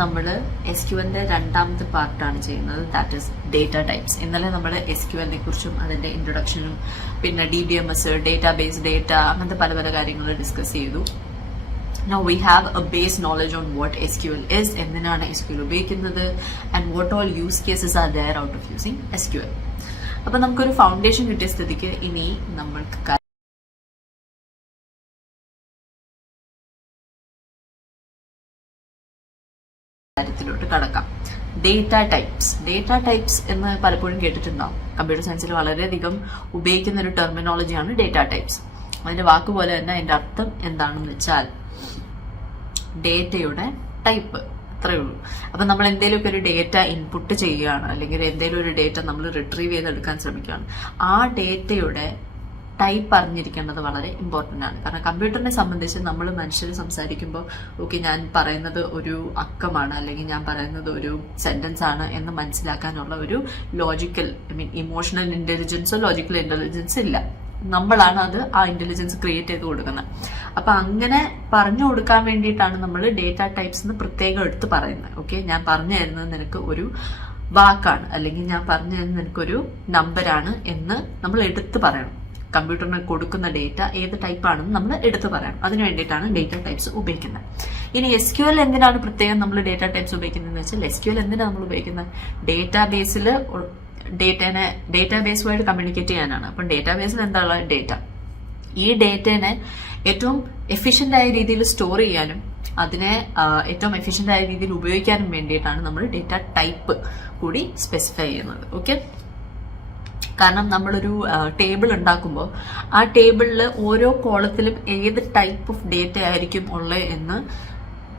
നമ്മൾ SQLന്റെ രണ്ടാമത്തെ പാർട്ടാണ് ചെയ്യുന്നത്, ദാറ്റ് ഈസ് ഡേറ്റ ടൈപ്സ്. ഇന്നലെ നമ്മൾ SQLനെ കുറിച്ചും അതിന്റെ ഇൻട്രൊഡക്ഷനും പിന്നെ DBMS, ഡേറ്റാബേസ്, ഡേറ്റ, അങ്ങനത്തെ പല പല കാര്യങ്ങൾ ഡിസ്കസ് ചെയ്തു. Now we have a base knowledge on what SQL is, എന്തിനാണ് SQL ഉപയോഗിക്കുന്നത്, and what all use cases are there out of using SQL. അപ്പോൾ നമുക്കൊരു ഫൗണ്ടേഷൻ കിട്ടിയ സ്ഥിതിക്ക് ഇനി നമ്മൾക്ക് കാര്യത്തിലോട്ട് കടക്കാം. ഡേറ്റ ടൈപ്സ് എന്ന് പലപ്പോഴും കേട്ടിട്ടുണ്ടാവും. കമ്പ്യൂട്ടർ സയൻസിൽ വളരെയധികം ഉപയോഗിക്കുന്ന ഒരു ടെർമിനോളജിയാണ് ഡേറ്റ ടൈപ്സ്. അതിന്റെ വാക്ക് പോലെ തന്നെ അതിന്റെ അർത്ഥം എന്താണെന്ന് വെച്ചാൽ ഡേറ്റയുടെ ടൈപ്പ്, അത്രയേ ഉള്ളൂ. അപ്പൊ നമ്മൾ എന്തെങ്കിലുമൊക്കെ ഒരു ഡേറ്റ ഇൻപുട്ട് ചെയ്യുകയാണ്, അല്ലെങ്കിൽ എന്തെങ്കിലും ഒരു ഡേറ്റ നമ്മൾ റിട്രീവ് ചെയ്തെടുക്കാൻ ശ്രമിക്കുകയാണ്, ആ ഡേറ്റയുടെ ടൈപ്പ് അറിഞ്ഞിരിക്കേണ്ടത് വളരെ ഇമ്പോർട്ടൻ്റ് ആണ്. കാരണം കമ്പ്യൂട്ടറിനെ സംബന്ധിച്ച് നമ്മൾ മനുഷ്യർ സംസാരിക്കുമ്പോൾ ഓക്കെ ഞാൻ പറയുന്നത് ഒരു അക്കമാണ് അല്ലെങ്കിൽ ഞാൻ പറയുന്നത് ഒരു സെന്റൻസ് ആണ് എന്ന് മനസ്സിലാക്കാനുള്ള ഒരു ലോജിക്കൽ ഇമോഷണൽ ഇന്റലിജൻസോ ലോജിക്കൽ ഇന്റലിജൻസ് ഇല്ല. നമ്മളാണ് അത് ആ ഇന്റലിജൻസ് ക്രിയേറ്റ് ചെയ്ത് കൊടുക്കുന്നത്. അപ്പൊ അങ്ങനെ പറഞ്ഞു കൊടുക്കാൻ വേണ്ടിയിട്ടാണ് നമ്മൾ ഡേറ്റ ടൈപ്സ് എന്ന് പ്രത്യേകം എടുത്ത് പറയുന്നത്. ഓക്കെ, ഞാൻ പറഞ്ഞു തരുന്നത് നിനക്ക് ഒരു വാക്കാണ് അല്ലെങ്കിൽ ഞാൻ പറഞ്ഞു തരുന്നത് നിനക്കൊരു നമ്പറാണ് എന്ന് നമ്മൾ എടുത്ത് പറയണം. കമ്പ്യൂട്ടറിന് കൊടുക്കുന്ന ഡേറ്റ ഏത് ടൈപ്പാണെന്ന് നമ്മൾ എടുത്തു പറയണം. അതിന് വേണ്ടിയിട്ടാണ് ഡേറ്റ ടൈപ്സ് ഉപയോഗിക്കുന്നത്. ഇനി SQL എന്തിനാണ് പ്രത്യേകം നമ്മൾ ഡേറ്റ ടൈപ്സ് ഉപയോഗിക്കുന്നത് വെച്ചാൽ, SQL എന്തിനാണ് നമ്മൾ ഉപയോഗിക്കുന്നത്, ഡേറ്റാബേസിൽ ഡേറ്റാബേസുമായിട്ട് കമ്മ്യൂണിക്കേറ്റ് ചെയ്യാനാണ്. അപ്പം ഡേറ്റാബേസിൽ എന്താണ് ഡേറ്റ, ഈ ഡേറ്റനെ ഏറ്റവും എഫിഷ്യന്റ് ആയ രീതിയിൽ സ്റ്റോർ ചെയ്യാനും അതിനെ ഏറ്റവും എഫിഷ്യന്റ് ആയ രീതിയിൽ ഉപയോഗിക്കാനും വേണ്ടിയിട്ടാണ് നമ്മൾ ഡേറ്റ ടൈപ്പ് കൂടി സ്പെസിഫൈ ചെയ്യുന്നത്. ഓക്കെ, കാരണം നമ്മളൊരു ടേബിൾ ഉണ്ടാക്കുമ്പോൾ ആ ടേബിളിൽ ഓരോ കോളത്തിലും ഏത് ടൈപ്പ് ഓഫ് ഡേറ്റ ആയിരിക്കും ഉള്ളത് എന്ന്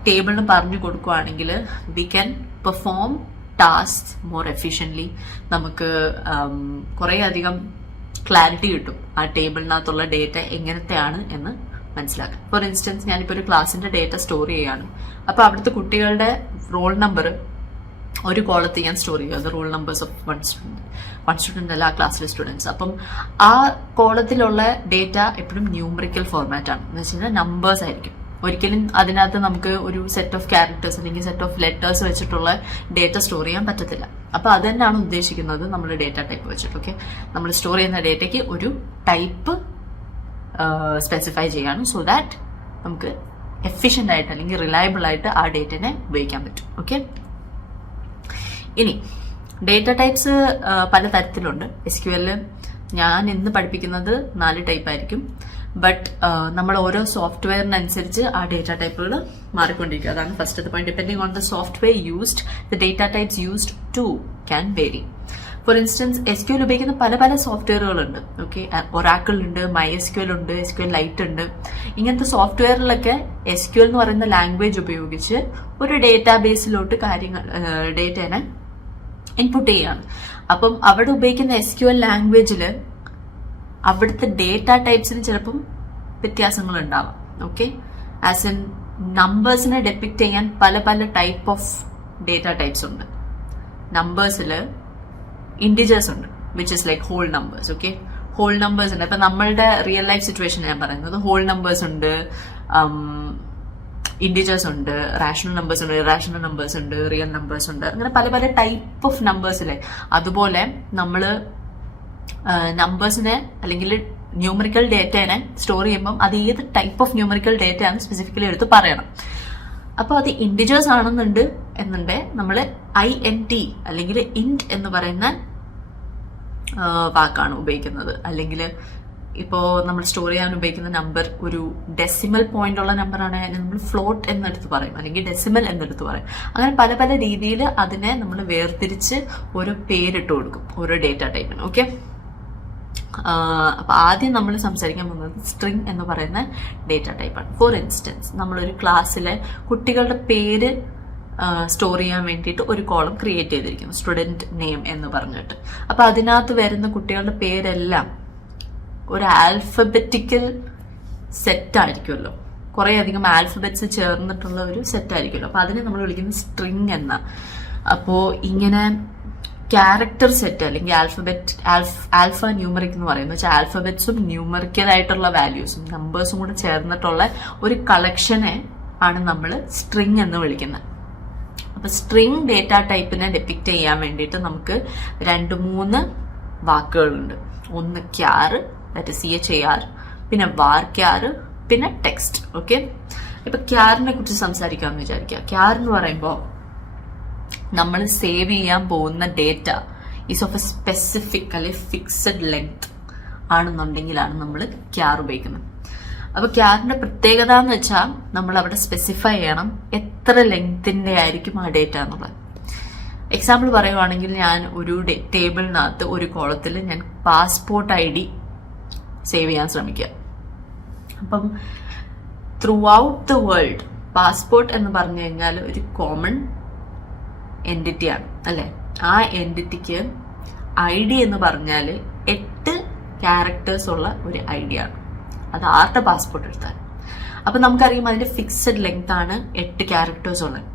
ടേബിളിന് പറഞ്ഞു കൊടുക്കുകയാണെങ്കിൽ we can perform task more efficiently. നമുക്ക് കുറേ അധികം ക്ലാരിറ്റി കിട്ടും ആ ടേബിളിനകത്തുള്ള ഡേറ്റ എങ്ങനത്തെയാണ് എന്ന് മനസ്സിലാക്കാം. ഫോർ ഇൻസ്റ്റൻസ് ഞാനിപ്പോൾ ഒരു ക്ലാസ്സിന്റെ ഡേറ്റ സ്റ്റോർ ചെയ്യുകയാണ്. അപ്പോൾ അവിടുത്തെ കുട്ടികളുടെ റോൾ നമ്പർ ഒരു കോളത്തിൽ ഞാൻ സ്റ്റോർ ചെയ്യുക, അത് roll numbers of one student അല്ല ആ ക്ലാസ്സിലെ സ്റ്റുഡൻസ്. അപ്പം ആ കോളത്തിലുള്ള ഡേറ്റ എപ്പോഴും ന്യൂമറിക്കൽ ഫോർമാറ്റ് ആണ്, എന്ന് വെച്ച് കഴിഞ്ഞാൽ നമ്പേഴ്സ് ആയിരിക്കും. ഒരിക്കലും അതിനകത്ത് നമുക്ക് ഒരു സെറ്റ് ഓഫ് ക്യാരക്ടേഴ്സ് അല്ലെങ്കിൽ സെറ്റ് ഓഫ് ലെറ്റേഴ്സ് വെച്ചിട്ടുള്ള ഡേറ്റ സ്റ്റോർ ചെയ്യാൻ പറ്റത്തില്ല. അപ്പൊ അത് തന്നെയാണ് ഉദ്ദേശിക്കുന്നത് നമ്മൾ ഡേറ്റ ടൈപ്പ് വെച്ചിട്ട്. ഓക്കെ, നമ്മൾ സ്റ്റോർ ചെയ്യുന്ന ഡേറ്റയ്ക്ക് ഒരു ടൈപ്പ് സ്പെസിഫൈ ചെയ്യാണ്, സോ ദാറ്റ് നമുക്ക് എഫിഷ്യന്റ് ആയിട്ട് അല്ലെങ്കിൽ റിലയബിൾ ആയിട്ട് ആ ഡേറ്റനെ ഉപയോഗിക്കാൻ പറ്റും. ഓക്കെ, ഇനി ഡേറ്റ ടൈപ്സ് പലതരത്തിലുണ്ട്. SQL ഞാൻ ഇന്ന് പഠിപ്പിക്കുന്നത് 4 ടൈപ്പ് ആയിരിക്കും. ബട്ട് നമ്മൾ ഓരോ സോഫ്റ്റ്വെയറിനനുസരിച്ച് ആ ഡേറ്റ ടൈപ്പുകൾ മാറിക്കൊണ്ടിരിക്കും. അതാണ് ഫസ്റ്റത്തെ point. Depending on the software used the data types used to can vary. For instance SQL ഉപയോഗിക്കുന്ന പല പല സോഫ്റ്റ്വെയറുകളുണ്ട്. ഓക്കെ, ഒറാക്കിൾ ഉണ്ട്, MySQL ഉണ്ട്, SQL ലൈറ്റ് ഉണ്ട്. ഇങ്ങനത്തെ സോഫ്റ്റ്വെയറിലൊക്കെ SQL എന്ന് പറയുന്ന ലാംഗ്വേജ് ഉപയോഗിച്ച് ഒരു ഡേറ്റാബേസിലോട്ട് ഡേറ്റനെ ഇൻപുട്ട് ചെയ്യാണ്. അപ്പം അവിടെ ഉപയോഗിക്കുന്ന SQL ലാംഗ്വേജിൽ അവിടുത്തെ ഡേറ്റ ടൈപ്സിന് ചിലപ്പം വ്യത്യാസങ്ങൾ ഉണ്ടാവാം. ഓക്കെ, ആസ് ഇൻ നമ്പേഴ്സിനെ ഡെപ്പിക്ട് ചെയ്യാൻ പല പല ടൈപ്പ് ഓഫ് ഡേറ്റ ടൈപ്സ് ഉണ്ട്. നമ്പേഴ്സിൽ ഇൻഡിജേഴ്സ് ഉണ്ട്, which is like whole numbers. Okay, whole numbers ഉണ്ട്. ഇപ്പൊ നമ്മളുടെ റിയൽ ലൈഫ് സിറ്റുവേഷൻ ഞാൻ പറയുന്നത് ഹോൾ നമ്പേഴ്സ് ഉണ്ട്, ഇൻഡിജേഴ്സ് ഉണ്ട്, റാഷണൽ നമ്പേഴ്സ് ഉണ്ട്, ഇറാഷണൽ നമ്പേഴ്സ് ഉണ്ട്, റിയൽ നമ്പേഴ്സ് ഉണ്ട്. അങ്ങനെ പല പല ടൈപ്പ് ഓഫ് നമ്പേഴ്സിലെ അതുപോലെ നമ്മള് നമ്പേഴ്സിനെ അല്ലെങ്കിൽ ന്യൂമറിക്കൽ ഡേറ്റനെ സ്റ്റോർ ചെയ്യുമ്പം അത് ഏത് ടൈപ്പ് ഓഫ് ന്യൂമറിക്കൽ ഡേറ്റ ആണ് സ്പെസിഫിക്കലി എടുത്ത് പറയണം. അപ്പോൾ അത് ഇൻഡിജേഴ്സ് എന്നുണ്ടെ നമ്മൾ INT അല്ലെങ്കിൽ ഇൻറ്റ് എന്ന് പറയുന്ന വാക്കാണ് ഉപയോഗിക്കുന്നത്. അല്ലെങ്കിൽ ഇപ്പോൾ നമ്മൾ സ്റ്റോർ ചെയ്യാൻ ഉപയോഗിക്കുന്ന നമ്പർ ഒരു ഡെസിമൽ പോയിന്റ് ഉള്ള നമ്പറാണ് നമ്മൾ ഫ്ലോട്ട് എന്നെടുത്ത് പറയും, അല്ലെങ്കിൽ ഡെസിമൽ എന്നെടുത്ത് പറയും. അങ്ങനെ പല പല രീതിയിൽ അതിനെ നമ്മൾ വേർതിരിച്ച് ഓരോ പേരിട്ട് കൊടുക്കും ഓരോ ഡേറ്റ ടൈപ്പിന്. ഓക്കെ, അപ്പൊ ആദ്യം നമ്മൾ സംസാരിക്കാൻ പോകുന്നത് സ്ട്രിംഗ് എന്ന് പറയുന്ന ഡേറ്റ ടൈപ്പാണ്. ഫോർ ഇൻസ്റ്റൻസ് നമ്മളൊരു ക്ലാസ്സിലെ കുട്ടികളുടെ പേര് സ്റ്റോർ ചെയ്യാൻ വേണ്ടിയിട്ട് ഒരു കോളം ക്രിയേറ്റ് ചെയ്തിരിക്കുന്നു, സ്റ്റുഡന്റ് നെയിം എന്ന് പറഞ്ഞിട്ട്. അപ്പൊ അതിനകത്ത് വരുന്ന കുട്ടികളുടെ പേരെല്ലാം ഒരു ആൽഫബറ്റിക്കൽ സെറ്റ് ആയിരിക്കുമല്ലോ, കുറെ അധികം ആൽഫബറ്റ്സ് ചേർന്നിട്ടുള്ള ഒരു സെറ്റ് ആയിരിക്കുമല്ലോ. അപ്പൊ അതിനെ നമ്മൾ വിളിക്കുന്നത് സ്ട്രിംഗ് എന്ന. അപ്പോ ഇങ്ങനെ ക്യാരക്ടർ സെറ്റ് അല്ലെങ്കിൽ ആൽഫ ന്യൂമറിക് എന്ന് പറയുന്നത് വെച്ചാൽ ആൽഫബറ്റ്സും ന്യൂമറിക്കൽ ആയിട്ടുള്ള വാല്യൂസും നമ്പേഴ്സും കൂടെ ചേർന്നിട്ടുള്ള ഒരു കളക്ഷനെ ആണ് നമ്മൾ സ്ട്രിംഗ് എന്ന് വിളിക്കുന്നത്. അപ്പൊ സ്ട്രിങ് ഡേറ്റ ടൈപ്പിനെ ഡെപിക്റ്റ് ചെയ്യാൻ വേണ്ടിയിട്ട് നമുക്ക് 2-3 വാക്കുകളുണ്ട്. ഒന്ന് ക്യാർ, ദാറ്റ് CHAR, പിന്നെ varchar, പിന്നെ ടെക്സ്റ്റ്. ഓക്കെ, ഇപ്പൊ ക്യാറിനെ കുറിച്ച് സംസാരിക്കാമെന്ന് വിചാരിക്കുക. ക്യാർ എന്ന് പറയുമ്പോൾ നമ്മൾ സേവ് ചെയ്യാൻ പോകുന്ന data is of A specific അല്ലെങ്കിൽ ഫിക്സഡ് ലെങ്ത് ആണെന്നുണ്ടെങ്കിലാണ് നമ്മൾ ക്യാർ ഉപയോഗിക്കുന്നത്. അപ്പൊ ക്യാറിന്റെ പ്രത്യേകത എന്ന് വെച്ചാൽ നമ്മൾ അവിടെ സ്പെസിഫൈ ചെയ്യണം എത്ര ലെങ്ത്തിന്റെ ആയിരിക്കും ആ ഡേറ്റ എന്നുള്ളത്. എക്സാമ്പിൾ പറയുവാണെങ്കിൽ, ഞാൻ ഒരു ടേബിളിനകത്ത് ഒരു കോളത്തിൽ ഞാൻ പാസ്പോർട്ട് ID സേവ് ചെയ്യാൻ ശ്രമിക്കുക. അപ്പം through out the world passport എന്ന് പറഞ്ഞു കഴിഞ്ഞാൽ ഒരു കോമൺ എൻറ്റിറ്റിയാണ് അല്ലെ. ആ എൻറ്റിറ്റിക്ക് ID എന്ന് പറഞ്ഞാൽ 8 ക്യാരക്ടേഴ്സ് ഉള്ള ഒരു ID ആണ്. അത് ആരുടെ പാസ്പോർട്ട് എടുത്താൽ. അപ്പൊ നമുക്കറിയാം അതിന്റെ ഫിക്സഡ് ലെങ്ത് ആണ് 8 ക്യാരക്ടേഴ്സ് ഉള്ളത്.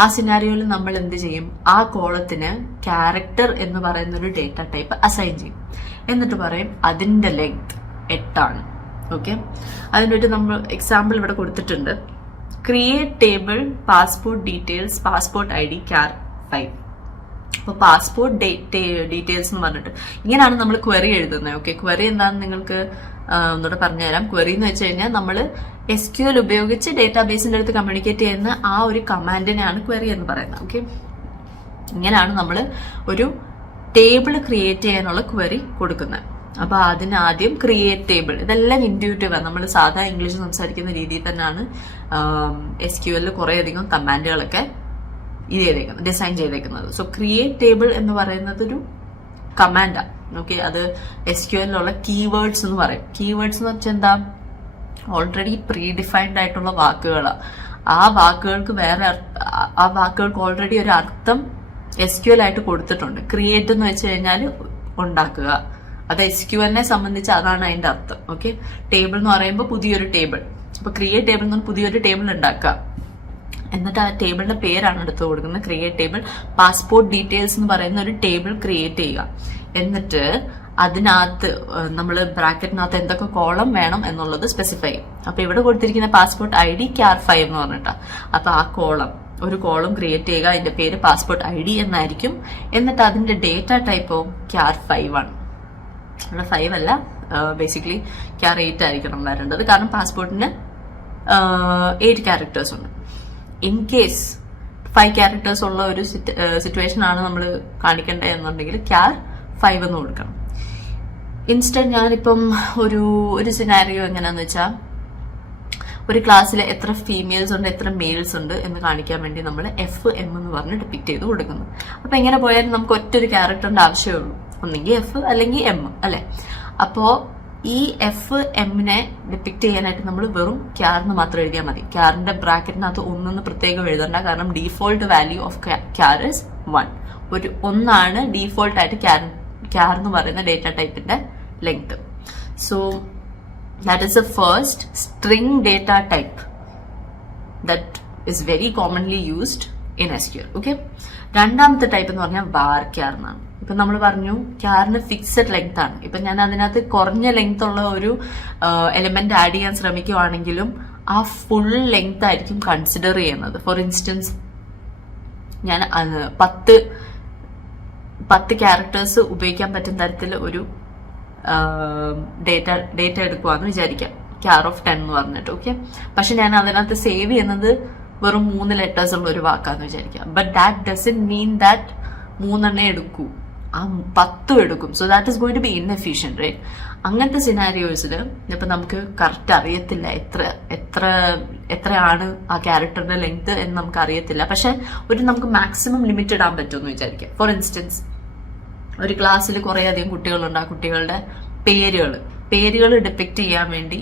ആ സിനാരിയോയിൽ നമ്മൾ എന്ത് ചെയ്യും, ആ കോളത്തിന് ക്യാരക്ടർ എന്ന് പറയുന്ന ഒരു ഡേറ്റ ടൈപ്പ് അസൈൻ ചെയ്യും. എന്നിട്ട് പറയും അതിന്റെ ലെങ്ത് 8 ആണ്. ഓക്കെ, അതിനൊരു നമ്മൾ എക്സാമ്പിൾ ഇവിടെ കൊടുത്തിട്ടുണ്ട്. Create table passport details passport ID ക്യാർ 5. അപ്പോൾ പാസ്പോർട്ട് ഡീറ്റെയിൽസ് എന്ന് പറഞ്ഞിട്ട് ഇങ്ങനെയാണ് നമ്മൾ ക്വറി എഴുതുന്നത്. ഓക്കെ, ക്വറി എന്താണെന്ന് നിങ്ങൾക്ക് ഒന്നുകൂടെ പറഞ്ഞുതരാം. ക്വറി എന്ന് വെച്ച് കഴിഞ്ഞാൽ നമ്മൾ SQL ഉപയോഗിച്ച് ഡേറ്റാബേസിന്റെ അടുത്ത് കമ്മ്യൂണിക്കേറ്റ് ചെയ്യുന്ന ആ ഒരു കമാൻഡിനെയാണ് ക്വറി എന്ന് പറയുന്നത്. ഓക്കെ, ഇങ്ങനെയാണ് നമ്മൾ ഒരു ടേബിൾ ക്രിയേറ്റ് ചെയ്യാനുള്ള ക്വറി കൊടുക്കുന്നത്. അപ്പൊ അതിനാദ്യം ക്രിയേറ്റ് ടേബിൾ, ഇതെല്ലാം ഇൻറ്റ്യൂട്ടീവാണ്. നമ്മൾ സാധാ ഇംഗ്ലീഷ് സംസാരിക്കുന്ന രീതിയിൽ തന്നെയാണ് SQL കുറേയധികം കമാൻഡുകളൊക്കെ ഡിസൈൻ ചെയ്തേക്കുന്നത്. സോ ക്രിയേറ്റ് ടേബിൾ എന്ന് പറയുന്നത് ഒരു കമാൻഡാണ്. ഓക്കെ, അത് SQL കീവേഡ്സ് എന്ന് പറയും. കീവേഡ്സ് എന്ന് വെച്ചാൽ എന്താ, ഓൾറെഡി പ്രീ ഡിഫൈൻഡ് ആയിട്ടുള്ള വാക്കുകളാണ്. ആ വാക്കുകൾക്ക് ഓൾറെഡി ഒരു അർത്ഥം SQL ആയിട്ട് കൊടുത്തിട്ടുണ്ട്. ക്രിയേറ്റ് എന്ന് വെച്ച് കഴിഞ്ഞാൽ ഉണ്ടാക്കുക, അത് SQL-നെ സംബന്ധിച്ച് അതാണ് അതിന്റെ അർത്ഥം. ഓക്കെ, ടേബിൾ എന്ന് പറയുമ്പോൾ പുതിയൊരു ടേബിൾ. അപ്പൊ ക്രിയേറ്റ് ടേബിൾ എന്ന് പറഞ്ഞാൽ പുതിയൊരു ടേബിൾ ഉണ്ടാക്കുക. എന്നിട്ട് ആ ടേബിളിന്റെ പേരാണ് എടുത്ത് കൊടുക്കുന്നത്. ക്രിയേറ്റ് ടേബിൾ പാസ്പോർട്ട് ഡീറ്റെയിൽസ് എന്ന് പറയുന്ന ഒരു ടേബിൾ ക്രിയേറ്റ് ചെയ്യുക. എന്നിട്ട് അതിനകത്ത് നമ്മൾ ബ്രാക്കറ്റിനകത്ത് എന്തൊക്കെ കോളം വേണം എന്നുള്ളത് സ്പെസിഫൈ ചെയ്യും. അപ്പൊ ഇവിടെ കൊടുത്തിരിക്കുന്ന പാസ്പോർട്ട് ID ക്യാർ 5 എന്ന് പറഞ്ഞിട്ടാ. അപ്പൊ ആ ഒരു കോളം ക്രിയേറ്റ് ചെയ്യുക, അതിന്റെ പേര് പാസ്പോർട്ട് ID എന്നായിരിക്കും. എന്നിട്ട് അതിന്റെ ഡേറ്റ ടൈപ്പോ ക്യാർ 5 ആണ്. ഇവിടെ 5 അല്ല, ബേസിക്കലി ക്യാർ 8 ആയിരിക്കണം വരേണ്ടത്. കാരണം പാസ്പോർട്ടിന് 8 ക്യാരക്ടേഴ്സ് ഉണ്ട്. ഇൻ കേസ് 5 ക്യാരക്ടേഴ്സ് ഉള്ള ഒരു സിറ്റുവേഷൻ ആണ് നമ്മൾ കാണിക്കേണ്ടത് എന്നുണ്ടെങ്കിൽ ക്യാർ 5 എന്ന് കൊടുക്കണം. ഇൻസ്റ്റന്റ് ഞാനിപ്പം ഒരു സിനാരിയോ എങ്ങനെയാന്ന് വെച്ചാൽ, ഒരു ക്ലാസ്സിൽ എത്ര ഫീമെയിൽസ് ഉണ്ട് എത്ര മെയിൽസ് ഉണ്ട് എന്ന് കാണിക്കാൻ വേണ്ടി നമ്മൾ FM എന്ന് പറഞ്ഞ് ഡിപ്പിക്ട് ചെയ്ത് കൊടുക്കുന്നു. അപ്പൊ എങ്ങനെ പോയാലും നമുക്ക് ഒറ്റൊരു ക്യാരക്ടറിന്റെ ആവശ്യമേ ഉള്ളൂ, ഒന്നെങ്കിൽ F അല്ലെങ്കിൽ M അല്ലെ. അപ്പോ ഈ FM-നെ ഡിപ്പിക്ട് ചെയ്യാനായിട്ട് നമ്മൾ വെറും ക്യാറിന് മാത്രം എഴുതിയാൽ മതി. ക്യാറിന്റെ ബ്രാക്കറ്റിനകത്ത് 1 പ്രത്യേകം എഴുതണ്ട, കാരണം default value of char is 1. ഒരു 1 ഡീഫോൾട്ട് ആയിട്ട് ക്യാർ എന്ന് പറയുന്ന ഡേറ്റ ടൈപ്പിന്റെ length. So that is a first string data type that is very commonly used in SQL. Okay, രണ്ടാമത്തെ ടൈപ്പ് എന്ന് പറഞ്ഞാൽ varchar എന്നാണ്. ഇപ്പൊ നമ്മൾ പറഞ്ഞു ക്യാറിന് ഫിക്സഡ് ലെങ്ത് ആണ്. ഇപ്പൊ ഞാൻ അതിനകത്ത് കുറഞ്ഞ ലെങ്ത് ഉള്ള ഒരു എലിമെന്റ് ആഡ് ചെയ്യാൻ ശ്രമിക്കുവാണെങ്കിലും ആ ഫുൾ ലെങ്ത് ആയിരിക്കും കൺസിഡർ ചെയ്യുന്നത്. ഫോർ ഇൻസ്റ്റൻസ്, ഞാൻ 10 ക്യാരക്ടേഴ്സ് ഉപയോഗിക്കാൻ പറ്റുന്ന തരത്തിൽ ഒരു ഡേറ്റ എടുക്കുവാന്ന് വിചാരിക്കാം, ക്യാർ ഓഫ് 10 എന്ന് പറഞ്ഞിട്ട്. ഓക്കെ, പക്ഷെ ഞാൻ അതിനകത്ത് സേവ് ചെയ്യുന്നത് വെറും 3 ലെറ്റേഴ്സ് ഉള്ള ഒരു വാക്കാന്ന് വിചാരിക്കാം. But that doesn't mean that 3 എടുക്കൂ, ആ 10 എടുക്കും. So that is going to be inefficient, right? അങ്ങനത്തെ സിനാരിയോസിൽ ഇപ്പൊ നമുക്ക് കറക്റ്റ് അറിയത്തില്ല എത്രയാണ് ആ ക്യാരക്ടറിന്റെ ലെങ്ത് എന്ന് നമുക്ക് അറിയത്തില്ല. പക്ഷെ നമുക്ക് മാക്സിമം ലിമിറ്റ് ഇടാൻ പറ്റുമെന്ന് വിചാരിക്കാം. ഫോർ ഇൻസ്റ്റൻസ്, ഒരു ക്ലാസ്സിൽ കുറെ അധികം കുട്ടികളുണ്ട്. ആ കുട്ടികളുടെ പേരുകൾ ഡിപ്പിക്ട് ചെയ്യാൻ വേണ്ടി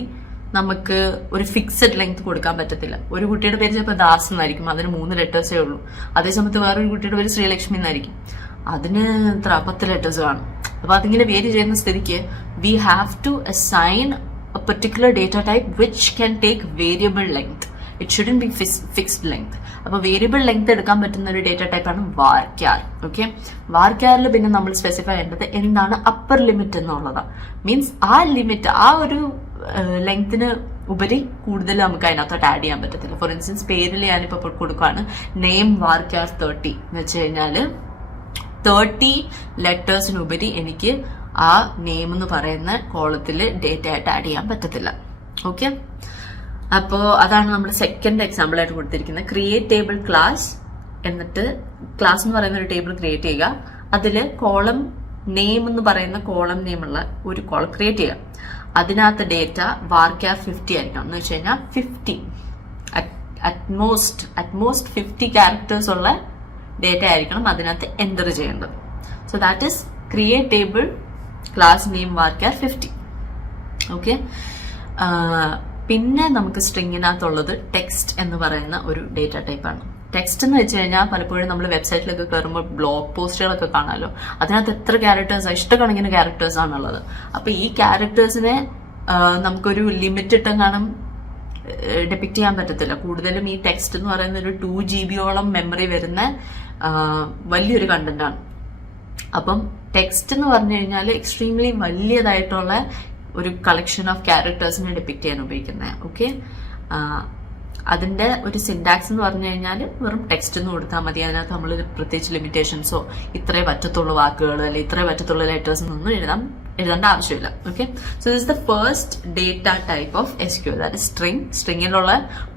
നമുക്ക് ഒരു ഫിക്സഡ് ലെങ്ത് കൊടുക്കാൻ പറ്റത്തില്ല. ഒരു കുട്ടിയുടെ പേര് ചിലപ്പോൾ ദാസ് എന്നായിരിക്കും, അതിന് 3 ലെറ്റേഴ്സേ ഉള്ളൂ. അതേസമയത്ത് വേറൊരു കുട്ടിയുടെ പേര് ശ്രീലക്ഷ്മി എന്നായിരിക്കും, അതിന് 10 ലെറ്റേഴ്സ് കാണും. അപ്പൊ അതിങ്ങനെ വേരി ചെയ്യുന്ന സ്ഥിതിക്ക് we have to assign a particular data type which can take variable length. It shouldn't be fixed length. അപ്പൊ വേരിയബിൾ ലെങ്ത് എടുക്കാൻ പറ്റുന്ന ഒരു ഡേറ്റ ടൈപ്പാണ് varchar. ഓക്കെ, varcharൽ പിന്നെ നമ്മൾ സ്പെസിഫൈ ചെയ്യേണ്ടത് എന്താണ് അപ്പർ ലിമിറ്റ് എന്നുള്ളതാണ്. മീൻസ് ആ ലിമിറ്റ്, ആ ഒരു ലെങ്ത്തിന് ഉപരി കൂടുതൽ നമുക്ക് അതിനകത്തോട്ട് ആഡ് ചെയ്യാൻ പറ്റത്തില്ല. ഫോർ ഇൻസ്റ്റൻസ് പേരിൽ ഞാനിപ്പോൾ കൊടുക്കുകയാണ് നെയിം വാർക്യാർ 30 എന്ന് വെച്ച് കഴിഞ്ഞാൽ 30 ലെറ്റേഴ്സിനുപരി എനിക്ക് ആ നെയിം എന്ന് പറയുന്ന കോളത്തിൽ ഡേറ്റ ആയിട്ട് ആഡ് ചെയ്യാൻ പറ്റത്തില്ല. ഓക്കെ, അപ്പോൾ അതാണ് നമ്മൾ സെക്കൻഡ് എക്സാമ്പിൾ ആയിട്ട് കൊടുത്തിരിക്കുന്നത്. ക്രിയേറ്റ് ടേബിൾ ക്ലാസ്, എന്നിട്ട് ക്ലാസ് എന്ന് പറയുന്ന ഒരു ടേബിൾ ക്രിയേറ്റ് ചെയ്യുക. അതിൽ കോളം നെയിം എന്ന് പറയുന്ന കോളം നെയിമുള്ള ഒരു കോളം ക്രിയേറ്റ് ചെയ്യുക. അതിനകത്ത് ഡേറ്റ വാർക്യാർ 50 ആയിരിക്കണം. എന്ന് വെച്ച് കഴിഞ്ഞാൽ 50 അറ്റ്മോസ്റ്റ് 50 ക്യാരക്ടേഴ്സ് ഉള്ള ഡേറ്റ ആയിരിക്കണം അതിനകത്ത് എൻ്റർ ചെയ്യേണ്ടത്. So that is create table class name varchar 50. Okay, പിന്നെ നമുക്ക് സ്ട്രിങ്ങിനകത്തുള്ളത് ടെക്സ്റ്റ് എന്ന് പറയുന്ന ഒരു ഡേറ്റ ടൈപ്പാണ്. ടെക്സ്റ്റ് എന്ന് വെച്ച് കഴിഞ്ഞാൽ പലപ്പോഴും നമ്മൾ വെബ്സൈറ്റിലൊക്കെ കയറുമ്പോൾ ബ്ലോഗ് പോസ്റ്റുകളൊക്കെ കാണാമല്ലോ, അതിനകത്ത് എത്ര ക്യാരക്ടേഴ്സ്, ഇഷ്ടക്കണക്കിന് ക്യാരക്ടേഴ്സ് ആണുള്ളത്. അപ്പൊ ഈ ക്യാരക്ടേഴ്സിനെ നമുക്കൊരു ലിമിറ്റ് ഇട്ടെങ്ങാനും ഡെപിക്ട് ചെയ്യാൻ പറ്റത്തില്ല. കൂടുതലും ഈ ടെക്സ്റ്റ് എന്ന് പറയുന്ന ഒരു 2 GB മെമ്മറി വരുന്ന വലിയൊരു കണ്ടന്റ് ആണ്. അപ്പം ടെക്സ്റ്റ് എന്ന് പറഞ്ഞു കഴിഞ്ഞാൽ എക്സ്ട്രീംലി വലിയതായിട്ടുള്ള ഒരു കളക്ഷൻ ഓഫ് ക്യാരക്ടേഴ്സിനെ ഡെപിക്ട് ചെയ്യാൻ ഉപയോഗിക്കുന്നത്. ഓക്കെ, അതിന്റെ ഒരു സിൻടാക്സ് എന്ന് പറഞ്ഞു കഴിഞ്ഞാൽ വെറും ടെക്സ്റ്റ് എന്ന് കൊടുത്താൽ മതി. അതിനകത്ത് നമ്മൾ പ്രത്യേകിച്ച് ലിമിറ്റേഷൻസോ ഇത്രേ പറ്റത്തുള്ള വാക്കുകൾ അല്ലെങ്കിൽ ഇത്രേ പറ്റത്തുള്ള ലെറ്റേഴ്സ് ഒന്നും എഴുതേണ്ട ആവശ്യമില്ല. Okay, so this the first data type of SQL, that is string. സ്ട്രിങ്ങിലുള്ള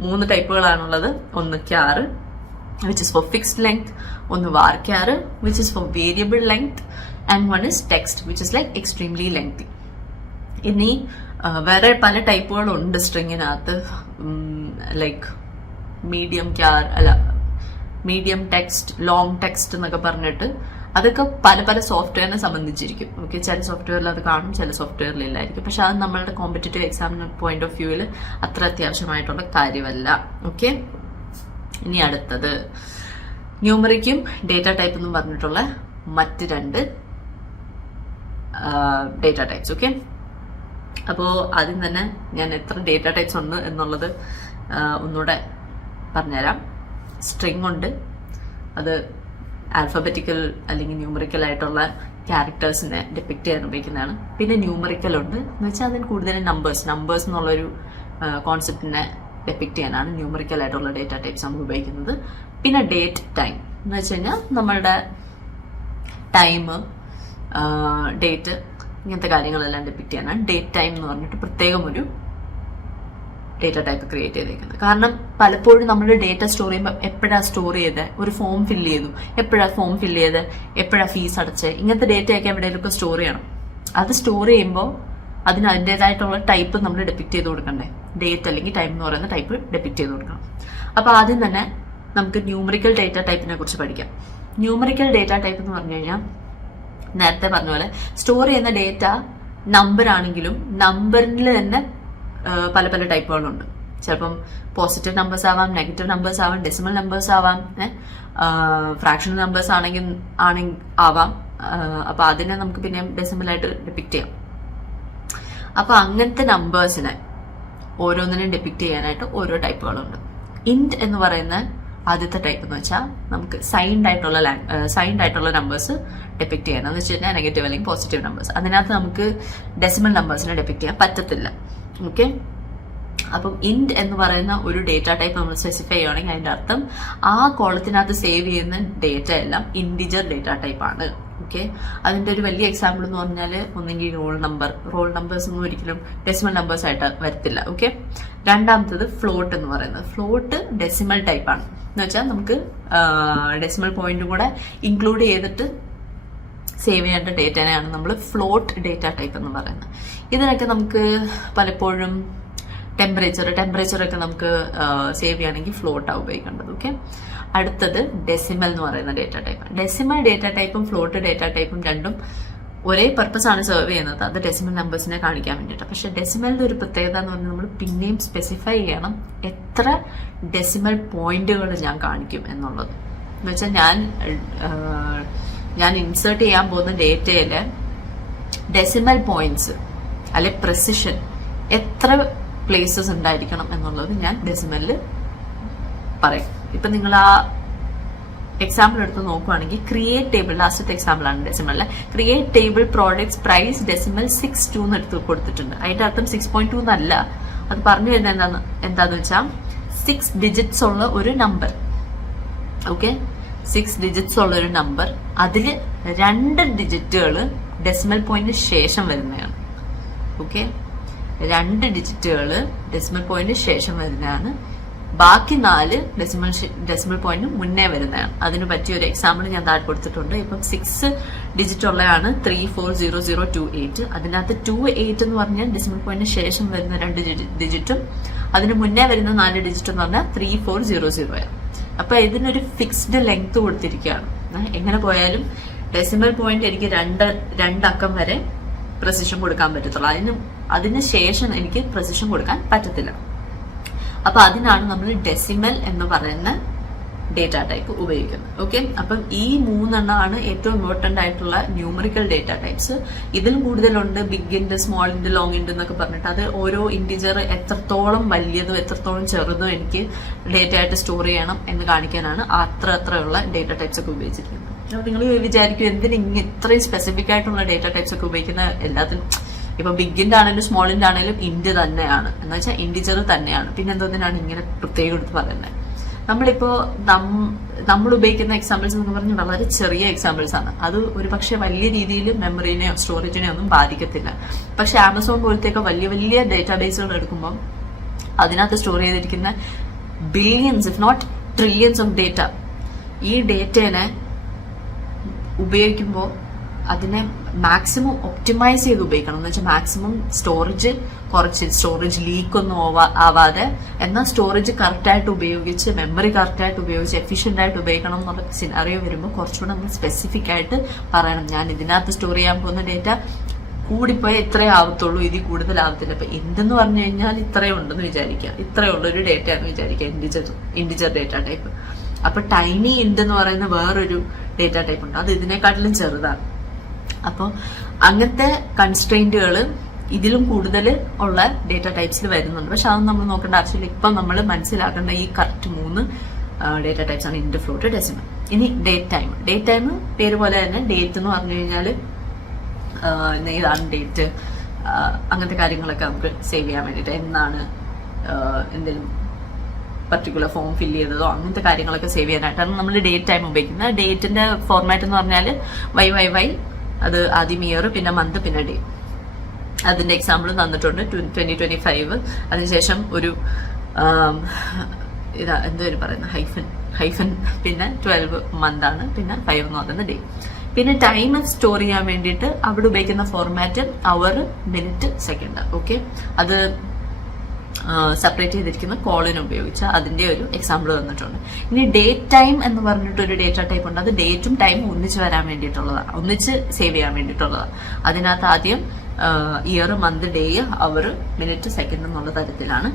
3 ടൈപ്പുകളാണുള്ളത്. ഒന്ന് char which is for fixed length, ഒന്ന് varchar which is for variable length, and one is text which is like extremely lengthy. ഇനി വേറെ പല ടൈപ്പുകളുണ്ട് സ്ട്രിങ്ങിനകത്ത്, like medium text, long text എന്നൊക്കെ പറഞ്ഞിട്ട്. അതൊക്കെ പല പല സോഫ്റ്റ്വെയറിനെ സംബന്ധിച്ചിരിക്കും. ഓക്കെ, ചില സോഫ്റ്റ്വെയറിൽ അത് കാണും, ചില സോഫ്റ്റ്വെയറിൽ ഇല്ലായിരിക്കും. പക്ഷെ അത് നമ്മളുടെ കോമ്പറ്റേറ്റീവ് എക്സാമിന് പോയിന്റ് ഓഫ് വ്യൂവിൽ അത്ര അത്യാവശ്യമായിട്ടുള്ള കാര്യമല്ല. ഓക്കെ, ഇനി അടുത്തത് ന്യൂമറിക്കും ഡേറ്റ ടൈപ്പ് എന്ന് പറഞ്ഞിട്ടുള്ള മറ്റ് 2 ഡേറ്റ ടൈപ്സ്. ഓക്കെ, അപ്പോൾ ആദ്യം തന്നെ ഞാൻ എത്ര ഡേറ്റ ടൈപ്സ് ഉണ്ട് എന്നുള്ളത് ഒന്നുകൂടെ പറഞ്ഞുതരാം. സ്ട്രിങ് ഉണ്ട്, അത് ആൽഫബറ്റിക്കൽ അല്ലെങ്കിൽ ന്യൂമറിക്കൽ ആയിട്ടുള്ള ക്യാരക്ടേഴ്സിനെ ഡെപിക്ട് ചെയ്യാൻ ഉപയോഗിക്കുന്നതാണ്. പിന്നെ ന്യൂമറിക്കൽ ഉണ്ട്, എന്ന് വെച്ചാൽ അതിന് കൂടുതലും നമ്പേഴ്സ് എന്നുള്ളൊരു കോൺസെപ്റ്റിനെ ഡെപിക്ട് ചെയ്യാനാണ് ന്യൂമറിക്കൽ ആയിട്ടുള്ള ഡേറ്റ ടൈപ്സ് നമ്മൾ ഉപയോഗിക്കുന്നത്. പിന്നെ ഡേറ്റ് ടൈം എന്ന് വെച്ച് കഴിഞ്ഞാൽ നമ്മളുടെ ടൈം, ഡേറ്റ്, ഇങ്ങനത്തെ കാര്യങ്ങളെല്ലാം ഡെപിക്ട് ചെയ്യാനാണ് ഡേറ്റ് ടൈം എന്ന് പറഞ്ഞിട്ട് പ്രത്യേകം ഒരു ഡേറ്റ ടൈപ്പ് ക്രിയേറ്റ് ചെയ്തേക്കുന്നത്. കാരണം പലപ്പോഴും നമ്മൾ ഡേറ്റ സ്റ്റോർ ചെയ്യുമ്പോൾ എപ്പോഴാണ് സ്റ്റോർ ചെയ്തത്, ഒരു ഫോം ഫില്ല് ചെയ്തു, എപ്പോഴാണ് ഫോം ഫില്ല് ചെയ്ത്, എപ്പോഴാണ് ഫീസ് അടച്ചത്, ഇങ്ങനത്തെ ഡേറ്റയൊക്കെ എവിടെയെങ്കിലും സ്റ്റോർ ചെയ്യണം. അത് സ്റ്റോർ ചെയ്യുമ്പോൾ അതിന് അതിൻ്റെതായിട്ടുള്ള ടൈപ്പ് നമ്മൾ ഡെപിക്ട് ചെയ്ത് കൊടുക്കണ്ടേ. ഡേറ്റ് അല്ലെങ്കിൽ ടൈം എന്ന് പറയുന്ന ടൈപ്പ് ഡെപിക്ട് ചെയ്ത് കൊടുക്കണം. അപ്പോൾ ആദ്യം തന്നെ നമുക്ക് ന്യൂമറിക്കൽ ഡേറ്റ ടൈപ്പിനെ കുറിച്ച് പഠിക്കാം. ന്യൂമറിക്കൽ ഡേറ്റ ടൈപ്പ് എന്ന് പറഞ്ഞു കഴിഞ്ഞാൽ നേരത്തെ പറഞ്ഞ പോലെ സ്റ്റോർ ചെയ്യുന്ന ഡേറ്റ നമ്പർ ആണെങ്കിലും നമ്പറിൽ തന്നെ പല പല ടൈപ്പുകളുണ്ട്. ചിലപ്പം പോസിറ്റീവ് നമ്പേഴ്സ് ആവാം, നെഗറ്റീവ് നമ്പേഴ്സ് ആവാം, ഡെസിമൽ നമ്പേഴ്സ് ആവാം, ഫ്രാക്ഷണൽ നമ്പേഴ്സ് ആവാം. അപ്പൊ അതിനെ നമുക്ക് പിന്നെ ഡെസിമലായിട്ട് ഡെപിക്ട് ചെയ്യാം. അപ്പൊ അങ്ങനത്തെ നമ്പേഴ്സിനെ ഓരോന്നിനും ഡെപിക്ട് ചെയ്യാനായിട്ട് ഓരോ ടൈപ്പുകളുണ്ട്. ഇന്റ് എന്ന് പറയുന്ന ആദ്യത്തെ ടൈപ്പ് എന്ന് വെച്ചാൽ നമുക്ക് സൈൻഡ് ആയിട്ടുള്ള നമ്പേഴ്സ് ഡെപിക്ട് ചെയ്യാൻ, എന്ന് വെച്ച് കഴിഞ്ഞാൽ നെഗറ്റീവ് അല്ലെങ്കിൽ പോസിറ്റീവ് നമ്പേഴ്സ്. അതിനകത്ത് നമുക്ക് ഡെസിമൽ നമ്പേഴ്സിനെ ഡെപിക്ട് ചെയ്യാൻ പറ്റത്തില്ല. ഓക്കെ, അപ്പം ഇന്റ് എന്ന് പറയുന്ന ഒരു ഡേറ്റ ടൈപ്പ് നമ്മൾ സ്പെസിഫൈ ചെയ്യുകയാണെങ്കിൽ അതിന്റെ അർത്ഥം ആ കോളത്തിനകത്ത് സേവ് ചെയ്യുന്ന ഡേറ്റ എല്ലാം ഇൻഡിജർ ഡേറ്റ ടൈപ്പ് ആണ്. ഓക്കെ, അതിന്റെ ഒരു വലിയ എക്സാമ്പിൾ എന്ന് പറഞ്ഞാൽ ഒന്നെങ്കിൽ റോൾ നമ്പേഴ്സ് ഒന്നും ഒരിക്കലും ഡെസിമൽ നമ്പേഴ്സ് ആയിട്ട് വരത്തില്ല. ഓക്കെ, രണ്ടാമത്തത് ഫ്ലോട്ട് എന്ന് പറയുന്നത്. ഫ്ലോട്ട് ഡെസിമൽ ടൈപ്പാണ്, എന്ന് വെച്ചാൽ നമുക്ക് ഡെസിമൽ പോയിന്റും കൂടെ ഇൻക്ലൂഡ് ചെയ്തിട്ട് സേവ് ചെയ്യേണ്ട ഡേറ്റനെയാണ് നമ്മൾ ഫ്ലോട്ട് ഡേറ്റ ടൈപ്പ് എന്ന് പറയുന്നത്. ഇതിനൊക്കെ നമുക്ക് പലപ്പോഴും ടെമ്പറേച്ചറൊക്കെ നമുക്ക് സേവ് ചെയ്യണമെങ്കിൽ ഫ്ലോട്ടാണ് ഉപയോഗിക്കേണ്ടത്. ഓക്കെ, അടുത്തത് ഡെസിമൽ എന്ന് പറയുന്ന ഡേറ്റ ടൈപ്പ്. ഡെസിമൽ ഡേറ്റ ടൈപ്പും ഫ്ലോട്ട് ഡേറ്റ ടൈപ്പും രണ്ടും ഒരേ പർപ്പസ് ആണ് സെർവ് ചെയ്യുന്നത്, അത് ഡെസിമൽ നമ്പേഴ്സിനെ കാണിക്കാൻ വേണ്ടിയിട്ട്. പക്ഷെ ഡെസിമലിന്റെ ഒരു പ്രത്യേകത എന്ന് പറഞ്ഞാൽ നമ്മൾ പിന്നെയും സ്പെസിഫൈ ചെയ്യണം എത്ര ഡെസിമൽ പോയിന്റുകൾ ഞാൻ കാണിക്കും എന്നുള്ളത്. എന്ന് വെച്ചാൽ ഞാൻ ഇൻസേർട്ട് ചെയ്യാൻ പോകുന്ന ഡേറ്റയില് ഡെസിമൽ പോയിന്റ്സ് അല്ലെ പ്രെസിഷൻ എത്ര പ്ലേസസ് ഉണ്ടായിരിക്കണം എന്നുള്ളത് ഞാൻ ഡെസിമലിൽ പറയും. ഇപ്പൊ നിങ്ങൾ ആ എക്സാമ്പിൾ എടുത്ത് നോക്കുവാണെങ്കിൽ ക്രിയേറ്റ് ടേബിൾ, ലാസ്റ്റത്തെ എക്സാമ്പിൾ ആണ് ഡെസിമലിലെ, create table products price decimal 62 എന്ന് എടുത്ത് കൊടുത്തിട്ടുണ്ട്. അതിന്റെ അർത്ഥം 6.2 എന്നല്ല, അത് പറഞ്ഞു വരുന്നത് എന്താന്ന് വെച്ചാൽ 6 ഡിജിറ്റ്സ് ഉള്ള ഒരു നമ്പർ. ഓക്കെ, 6 ഡിജിറ്റ്സ് ഉള്ള ഒരു നമ്പർ, അതിൽ 2 ഡിജിറ്റുകൾ ഡെസിമൽ പോയിന്റിന് ശേഷം വരുന്നതാണ്. ഓക്കെ, 2 ഡിജിറ്റുകൾ ഡെസിമൽ പോയിന്റിന് ശേഷം വരുന്നതാണ്. ബാക്കി 4 ഡെസിമൽ പോയിന്റിന് മുന്നേ വരുന്നതാണ്. അതിന് പറ്റിയ ഒരു എക്സാമ്പിൾ ഞാൻ താഴെ കൊടുത്തിട്ടുണ്ട്. ഇപ്പം 6 ഡിജിറ്റ് ഉള്ളതാണ് 340028. അതിനകത്ത് 28 എന്ന് പറഞ്ഞാൽ ഡെസിമൽ പോയിന്റിന് ശേഷം വരുന്ന 2 ഡിജിറ്റും അതിന് മുന്നേ വരുന്ന 4 ഡിജിറ്റ് എന്ന് പറഞ്ഞാൽ 3400 ആണ്. അപ്പൊ ഇതിനൊരു ഫിക്സ്ഡ് ലെങ്ത് കൊടുത്തിരിക്കുകയാണ്. എങ്ങനെ പോയാലും ഡെസിമൽ പോയിന്റ് എനിക്ക് 2 അക്കം വരെ പ്രസിഷൻ കൊടുക്കാൻ പറ്റത്തുള്ളൂ. അതിന് ശേഷം എനിക്ക് പ്രസിഷൻ കൊടുക്കാൻ പറ്റത്തില്ല. അപ്പൊ അതിനാണ് നമ്മൾ ഡെസിമൽ എന്ന് പറയുന്ന ഡേറ്റ ടൈപ്പ് ഉപയോഗിക്കുന്നത്. ഓക്കെ, അപ്പം ഈ 3 എണ്ണമാണ് ഏറ്റവും ഇമ്പോർട്ടന്റ് ആയിട്ടുള്ള ന്യൂമറിക്കൽ ഡേറ്റ ടൈപ്സ്. ഇതിലും കൂടുതലുണ്ട്, ബിഗ് ഇൻഡ്, സ്മോൾ ഇൻഡ്, ലോങ് ഇൻഡ് എന്നൊക്കെ പറഞ്ഞിട്ട്. അത് ഓരോ ഇന്റിജർ എത്രത്തോളം വലിയതോ എത്രത്തോളം ചെറുതോ എനിക്ക് ഡേറ്റ ആയിട്ട് സ്റ്റോർ ചെയ്യണം എന്ന് കാണിക്കാനാണ് അത്രയുള്ള ഡേറ്റ ടൈപ്സ് ഒക്കെ ഉപയോഗിച്ചിരിക്കുന്നത്. അപ്പൊ നിങ്ങൾ വിചാരിക്കും എന്തിന് ഇത്രയും സ്പെസിഫിക് ആയിട്ടുള്ള ഡേറ്റ ടൈപ്സ് ഒക്കെ ഉപയോഗിക്കുന്ന? എല്ലാത്തിനും ഇപ്പൊ ബിഗ് ഇൻഡ് ആണെങ്കിലും സ്മോൾ ഇൻഡ് ആണെങ്കിലും ഇൻഡ് തന്നെയാണ്, എന്ന് വെച്ചാൽ ഇന്റിജർ തന്നെയാണ്. പിന്നെ എന്തോന്നിനാണ് ഇങ്ങനെ പ്രത്യേകം എടുത്ത് പറയുന്നത്? നമ്മളിപ്പോ നമ്മൾ ഉപയോഗിക്കുന്ന എക്സാമ്പിൾസ് എന്ന് പറഞ്ഞാൽ വളരെ ചെറിയ എക്സാമ്പിൾസ് ആണ്. അത് ഒരു പക്ഷെ വലിയ രീതിയിൽ മെമ്മറിനെയോ സ്റ്റോറേജിനെയോ ഒന്നും ബാധിക്കത്തില്ല. പക്ഷെ ആമസോൺ പോലത്തെയൊക്കെ വലിയ വലിയ ഡേറ്റാബേസുകൾ എടുക്കുമ്പോൾ അതിനകത്ത് സ്റ്റോർ ചെയ്തിരിക്കുന്ന billions if not trillions of data, ഈ ഡേറ്റേനെ ഉപയോഗിക്കുമ്പോൾ അതിനെ മാക്സിമം ഒപ്റ്റിമൈസ് ചെയ്ത് ഉപയോഗിക്കണം. എന്ന് വെച്ചാൽ മാക്സിമം സ്റ്റോറേജ് ലീക്ക് ഒന്നും ആവാതെ, എന്നാൽ സ്റ്റോറേജ് കറക്റ്റായിട്ട് ഉപയോഗിച്ച്, മെമ്മറി കറക്റ്റായിട്ട് ഉപയോഗിച്ച്, എഫിഷ്യന്റ് ആയിട്ട് ഉപയോഗിക്കണം എന്നുള്ള സിനാറിയോ വരുമ്പോൾ കുറച്ചുകൂടെ നമ്മൾ സ്പെസിഫിക് ആയിട്ട് പറയണം. ഞാൻ ഇതിനകത്ത് സ്റ്റോർ ചെയ്യാൻ പോകുന്ന ഡേറ്റ കൂടിപ്പോയാൽ ഇത്രയേ ആവത്തുള്ളൂ, ഇതിൽ കൂടുതലാവത്തില്ല. അപ്പൊ എന്തെന്ന് പറഞ്ഞു കഴിഞ്ഞാൽ ഇത്രയേ ഉണ്ടെന്ന് വിചാരിക്കുക, ഇത്രയുള്ളൊരു ഡേറ്റയാണെന്ന് വിചാരിക്കുക, ഇൻഡിജർ ഡേറ്റ ടൈപ്പ്. അപ്പൊ ടൈനി ഇൻഡ് എന്ന് പറയുന്ന വേറൊരു ഡേറ്റ ടൈപ്പ് ഉണ്ട്, അത് ഇതിനെക്കാട്ടിലും ചെറുതാണ്. അപ്പോൾ അങ്ങനത്തെ കൺസ്ട്രെയിന്റുകൾ ഇതിലും കൂടുതൽ ഉള്ള ഡേറ്റ ടൈപ്സിൽ വരുന്നുണ്ട്. പക്ഷെ അതൊന്നും നമ്മൾ നോക്കേണ്ട ആവശ്യമില്ല. ഇപ്പം നമ്മൾ മനസ്സിലാക്കേണ്ട ഈ കറക്റ്റ് 3 ഡേറ്റ ടൈപ്സ് ആണ്: ഇൻഡ്, ഫ്ലോട്ട്, ഡെസിമൽ. ഇനി ഡേറ്റ് ടൈം പേര് പോലെ തന്നെ ഡേറ്റ് എന്ന് പറഞ്ഞു കഴിഞ്ഞാൽ ഏതാണ് ഡേറ്റ്, അങ്ങനത്തെ കാര്യങ്ങളൊക്കെ നമുക്ക് സേവ് ചെയ്യാൻ വേണ്ടിയിട്ട്, എന്നാണ് എന്തെങ്കിലും പർട്ടിക്കുലർ ഫോം ഫില്ല് ചെയ്തതോ അങ്ങനത്തെ കാര്യങ്ങളൊക്കെ സേവ് ചെയ്യാനായിട്ടാണ് നമ്മൾ ഡേറ്റ് ടൈം ഉപയോഗിക്കുന്നത്. ഡേറ്റിന്റെ ഫോർമാറ്റ് എന്ന് പറഞ്ഞാൽ വൈ, അത് ആദ്യം ഇയർ, പിന്നെ മന്ത്, പിന്നെ ഡേ. അതിന്റെ എക്സാമ്പിൾ തന്നിട്ടുണ്ട് 2025. അതിനുശേഷം ഒരു എന്തൊരു പറയുന്ന ഹൈഫൻ, പിന്നെ 12 മന്ത് ആണ്, പിന്നെ 5 എന്ന് പറയുന്ന ഡേ. പിന്നെ ടൈം സ്റ്റോർ ചെയ്യാൻ വേണ്ടിയിട്ട് അവിടെ ഉപയോഗിക്കുന്ന ഫോർമാറ്റ് അവർ, മിനിറ്റ്, സെക്കൻഡ്. ഓക്കെ, അത് സെപ്പറേറ്റ് ചെയ്തിരിക്കുന്ന കോളിന് ഉപയോഗിച്ച് അതിന്റെ ഒരു എക്സാമ്പിൾ തന്നിട്ടുണ്ട്. ഇനി ഡേറ്റ് ടൈം എന്ന് പറഞ്ഞിട്ട് ഒരു ഡേറ്റ ടൈപ്പ് ഉണ്ട്. അത് ഡേറ്റും ടൈമും ഒന്നിച്ച് വരാൻ വേണ്ടിയിട്ടുള്ളതാണ്, ഒന്നിച്ച് സേവ് ചെയ്യാൻ വേണ്ടിയിട്ടുള്ളതാണ്. അതിനകത്ത് ആദ്യം ഇയർ, മന്ത്, ഡേ, അവർ, മിനിറ്റ്, സെക്കൻഡ് എന്നുള്ള തരത്തിലാണ്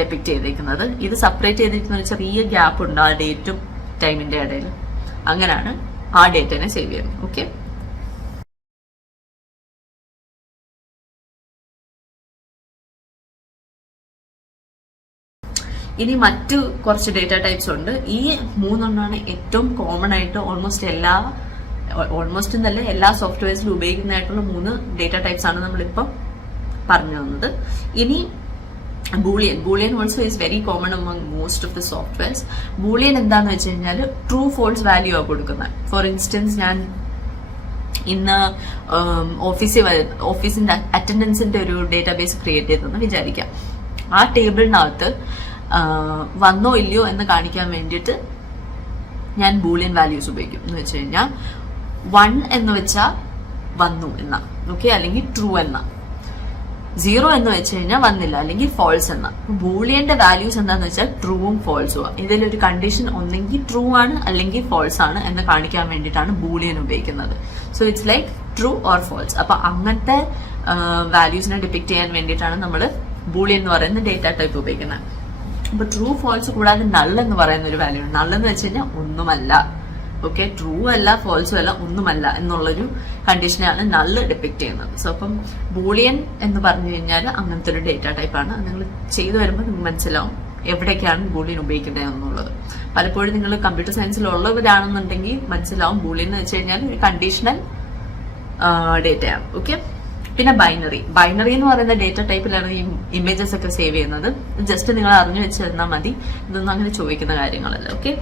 ഡെപിക്ട് ചെയ്തിരിക്കുന്നത്. ഇത് സെപ്പറേറ്റ് ചെയ്തിരിക്കുന്ന ഒരു ചെറിയ ഗ്യാപ്പ് ഉണ്ട് ആ ഡേറ്റും ടൈമിന്റെ ഇടയിൽ. അങ്ങനെയാണ് ആ ഡേറ്റിനെ സേവ് ചെയ്യുന്നത്. ഓക്കെ, ഇനി മറ്റു കുറച്ച് ഡേറ്റ ടൈപ്സ് ഉണ്ട്. ഈ 3 എണ്ണമാണ് ഏറ്റവും കോമൺ ആയിട്ട് ഓൾമോസ്റ്റ് എന്നല്ല എല്ലാ സോഫ്റ്റ്വെയർസിലും ഉപയോഗിക്കുന്നതായിട്ടുള്ള 3 ഡേറ്റ ടൈപ്സ് ആണ് നമ്മളിപ്പം പറഞ്ഞു തന്നത്. ഇനി Boolean also is very common among most of the softwares. Boolean എന്താന്ന് വെച്ച് കഴിഞ്ഞാൽ ട്രൂ ഫോൾസ് വാല്യൂ ആണ് കൊടുക്കുന്നത്. ഫോർ ഇൻസ്റ്റൻസ്, ഞാൻ ഇന്ന് ഓഫീസിന്റെ അറ്റൻഡൻസിന്റെ ഒരു ഡേറ്റാബേസ് ക്രിയേറ്റ് ചെയ്തെന്ന് വിചാരിക്കാം. ആ ടേബിളിനകത്ത് വന്നോ ഇല്ലയോ എന്ന് കാണിക്കാൻ വേണ്ടിയിട്ട് ഞാൻ ബൂളിയൻ വാല്യൂസ് ഉപയോഗിക്കും. എന്ന് വെച്ച് കഴിഞ്ഞാൽ 1 എന്ന് വെച്ചാൽ വന്നു എന്നാ, ഓക്കെ, അല്ലെങ്കിൽ ട്രൂ എന്നാ. 0 എന്ന് വെച്ച് കഴിഞ്ഞാൽ വന്നില്ല, അല്ലെങ്കിൽ ഫോൾസ് എന്നാ. ബൂളിയന്റെ വാല്യൂസ് എന്താന്ന് വെച്ചാൽ ട്രൂവും ഫോൾസും. ഇതിലൊരു കണ്ടീഷൻ ഒന്നെങ്കിൽ ട്രൂ ആണ് അല്ലെങ്കിൽ ഫോൾസ് ആണ് എന്ന് കാണിക്കാൻ വേണ്ടിയിട്ടാണ് ബൂളിയൻ ഉപയോഗിക്കുന്നത്. So it's like true or false. അപ്പൊ അങ്ങനത്തെ വാല്യൂസിനെ ഡിപിക്ട് ചെയ്യാൻ വേണ്ടിയിട്ടാണ് നമ്മൾ ബൂളിയൻ എന്ന് പറയുന്ന ഡേറ്റ ടൈപ്പ് ഉപയോഗിക്കുന്നത്. അപ്പൊ ട്രൂ ഫോൾസ് കൂടാതെ നൾ എന്ന് പറയുന്ന ഒരു വാല്യൂ ഉണ്ട്. നൾ എന്ന് വെച്ച് കഴിഞ്ഞാൽ ഒന്നുമല്ല, ഓക്കെ, ട്രൂ അല്ല, ഫോൾസും അല്ല, ഒന്നുമല്ല എന്നുള്ളൊരു കണ്ടീഷനെയാണ് നൾ ഡിപിക്ട് ചെയ്യുന്നത്. സോ അപ്പം ബൂളിയൻ എന്ന് പറഞ്ഞു കഴിഞ്ഞാൽ അങ്ങനത്തെ ഒരു ഡേറ്റ ടൈപ്പാണ്. നിങ്ങൾ ചെയ്തു വരുമ്പോൾ നിങ്ങൾക്ക് മനസ്സിലാവും എവിടേക്കാണ് ബൂളിയൻ ഉപയോഗിക്കുന്നത് എന്നുള്ളത്. പലപ്പോഴും നിങ്ങൾ കമ്പ്യൂട്ടർ സയൻസിലുള്ളവരാണെന്നുണ്ടെങ്കിൽ മനസ്സിലാവും ബൂളിയൻ എന്ന് വെച്ച് കഴിഞ്ഞാൽ ഒരു കണ്ടീഷണൽ ഡേറ്റയാണ്. ഓക്കെ, പിന്നെ ബൈനറി എന്ന് പറയുന്ന ഡേറ്റ ടൈപ്പിലാണ് ഈ ഇമേജസ് ഒക്കെ സേവ് ചെയ്യുന്നത്. ജസ്റ്റ് നിങ്ങൾ അറിഞ്ഞു വെച്ചിരുന്നാൽ മതി, ഇതൊന്നും അങ്ങനെ ചോദിക്കുന്ന കാര്യങ്ങളല്ല. ഓക്കെ,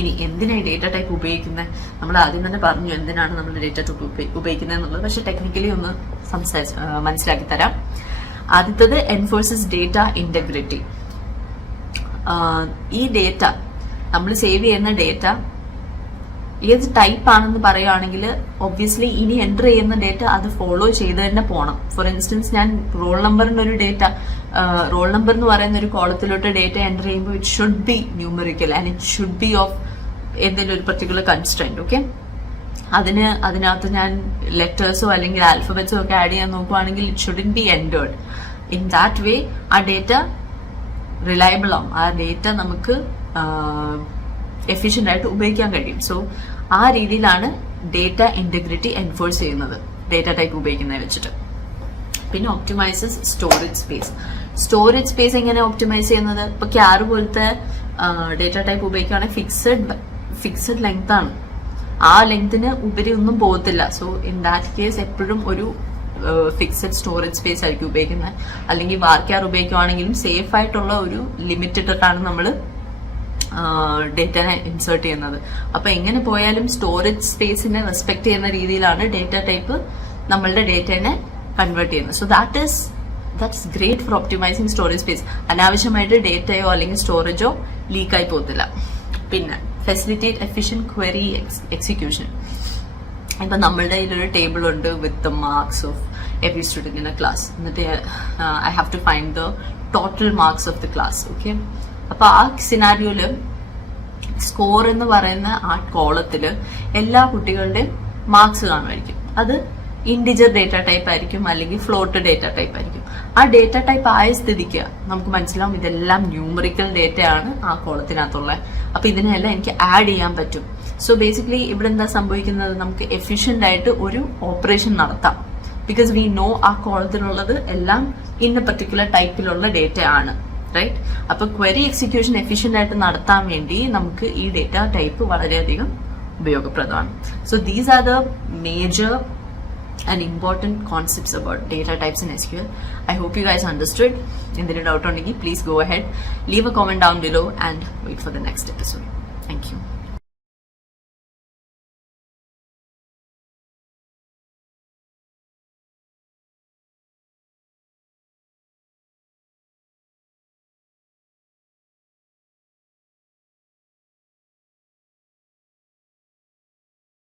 ഇനി എന്തിനാണ് ഡേറ്റ ടൈപ്പ് ഉപയോഗിക്കുന്നത്? നമ്മൾ ആദ്യം തന്നെ പറഞ്ഞു എന്തിനാണ് നമ്മൾ ഡേറ്റ ടൈപ്പ് ഉപയോഗിക്കുന്നത് എന്നുള്ളത്. പക്ഷെ ടെക്നിക്കലി ഒന്ന് മനസ്സിലാക്കി തരാം. ആദ്യത്തത് എൻഫോഴ്സസ് ഡേറ്റ ഇന്റഗ്രിറ്റി. ഈ ഡേറ്റ നമ്മൾ സേവ് ചെയ്യുന്ന ഡേറ്റ ഏത് ടൈപ്പ് ആണെന്ന് പറയുകയാണെങ്കിൽ ഒബ്വിയസ്ലി ഇനി എൻ്റർ ചെയ്യുന്ന ഡേറ്റ അത് ഫോളോ ചെയ്ത് തന്നെ പോകണം. ഫോർ ഇൻസ്റ്റൻസ് ഞാൻ റോൾ നമ്പറിന്റെ ഒരു ഡേറ്റ, റോൾ നമ്പർ എന്ന് പറയുന്ന ഒരു കോളത്തിലോട്ട് ഡേറ്റ എൻ്റർ ചെയ്യുമ്പോൾ it should be numerical and it should be of എന്തെങ്കിലും ഒരു പർട്ടിക്കുലർ കൺസ്ട്രെന്റ്. ഓക്കെ, അതിനകത്ത് ഞാൻ ലെറ്റേഴ്സോ അല്ലെങ്കിൽ ആൽഫബറ്റ്സോ ഒക്കെ ആഡ് ചെയ്യാൻ നോക്കുവാണെങ്കിൽ it shouldn't B entered. In that way ആ ഡേറ്റ റിലയബിൾ ആവും, ആ ഡേറ്റ നമുക്ക് എഫിഷ്യന്റ് ആയിട്ട് ഉപയോഗിക്കാൻ കഴിയും. സോ ആ രീതിയിലാണ് ഡേറ്റ ഇന്റഗ്രിറ്റി എൻഫോഴ്സ് ചെയ്യുന്നത് ഡേറ്റ ടൈപ്പ് ഉപയോഗിക്കുന്നത് വെച്ചിട്ട്. പിന്നെ ഒപ്റ്റിമൈസസ് സ്റ്റോറേജ് സ്പേസ് എങ്ങനെ ഒപ്റ്റിമൈസ് ചെയ്യുന്നത്? ഇപ്പൊ ക്യാർ പോലത്തെ ഡേറ്റ ടൈപ്പ് ഉപയോഗിക്കുകയാണെങ്കിൽ ഫിക്സഡ് ലെങ്ത് ആണ്, ആ ലെങ്തിന് ഉപരി ഒന്നും പോകത്തില്ല. സോ ഇൻ ദാറ്റ് കേസ് എപ്പോഴും ഒരു ഫിക്സഡ് സ്റ്റോറേജ് സ്പേസ് ആയിരിക്കും ഉപയോഗിക്കുന്നത്. അല്ലെങ്കിൽ വാർക്യാർ ഉപയോഗിക്കുകയാണെങ്കിലും സേഫ് ആയിട്ടുള്ള ഒരു ലിമിറ്റ് ഇട്ടിട്ടാണ് നമ്മൾ ഡേറ്റനെ ഇൻസേർട്ട് ചെയ്യുന്നത്. അപ്പൊ എങ്ങനെ പോയാലും സ്റ്റോറേജ് സ്പേസിനെ റെസ്പെക്ട് ചെയ്യുന്ന രീതിയിലാണ് ഡേറ്റ ടൈപ്പ് നമ്മളുടെ ഡേറ്റനെ കൺവേർട്ട് ചെയ്യുന്നത്. So that's great four optimising storage space. അനാവശ്യമായിട്ട് ഡേറ്റയോ അല്ലെങ്കിൽ സ്റ്റോറേജോ ലീക്കായി പോകത്തില്ല. പിന്നെ ഫെസിലിറ്റേറ്റ് എഫിഷ്യന്റ് ക്വയറി എക്സിക്യൂഷൻ. ഇപ്പൊ നമ്മളുടെ കയ്യിലൊരു ടേബിൾ ഉണ്ട് with the marks of every student in a class. എന്നിട്ട് I have to find the total marks of the class. Okay, അപ്പൊ ആ സിനാരിയോയില് സ്കോർ എന്ന് പറയുന്ന ആ കോളത്തില് എല്ലാ കുട്ടികളുടെയും മാർക്സ് കാണുമായിരിക്കും. അത് ഇൻഡിജർ ഡേറ്റ ടൈപ്പ് ആയിരിക്കും അല്ലെങ്കിൽ ഫ്ലോട്ട് ഡേറ്റ ടൈപ്പ് ആയിരിക്കും. ആ ഡേറ്റ ടൈപ്പ് ആയ സ്ഥിതിക്ക് നമുക്ക് മനസ്സിലാവും ഇതെല്ലാം ന്യൂമറിക്കൽ ഡേറ്റയാണ് ആ കോളത്തിനകത്തുള്ള. അപ്പൊ ഇതിനെല്ലാം എനിക്ക് ആഡ് ചെയ്യാൻ പറ്റും. സോ ബേസിക്കലി ഇവിടെ എന്താ സംഭവിക്കുന്നത്, നമുക്ക് എഫിഷ്യന്റ് ആയിട്ട് ഒരു ഓപ്പറേഷൻ നടത്താം. ബിക്കോസ് വി നോ ആ കോളത്തിലുള്ളത് എല്ലാം ഇന്ന പർട്ടിക്കുലർ ടൈപ്പിലുള്ള ഡേറ്റ ആണ്. റൈറ്റ്, അപ്പൊ ക്വയറി എക്സിക്യൂഷൻ എഫിഷ്യന്റ് ആയിട്ട് നടത്താൻ വേണ്ടി നമുക്ക് ഈ ഡേറ്റ ടൈപ്പ് വളരെയധികം ഉപയോഗപ്രദമാണ്. So these are the major and important concepts about data types in SQL. I hope you guys understood. If there is doubt on it, please go ahead, leave a comment down below and wait for the next episode. Thank you.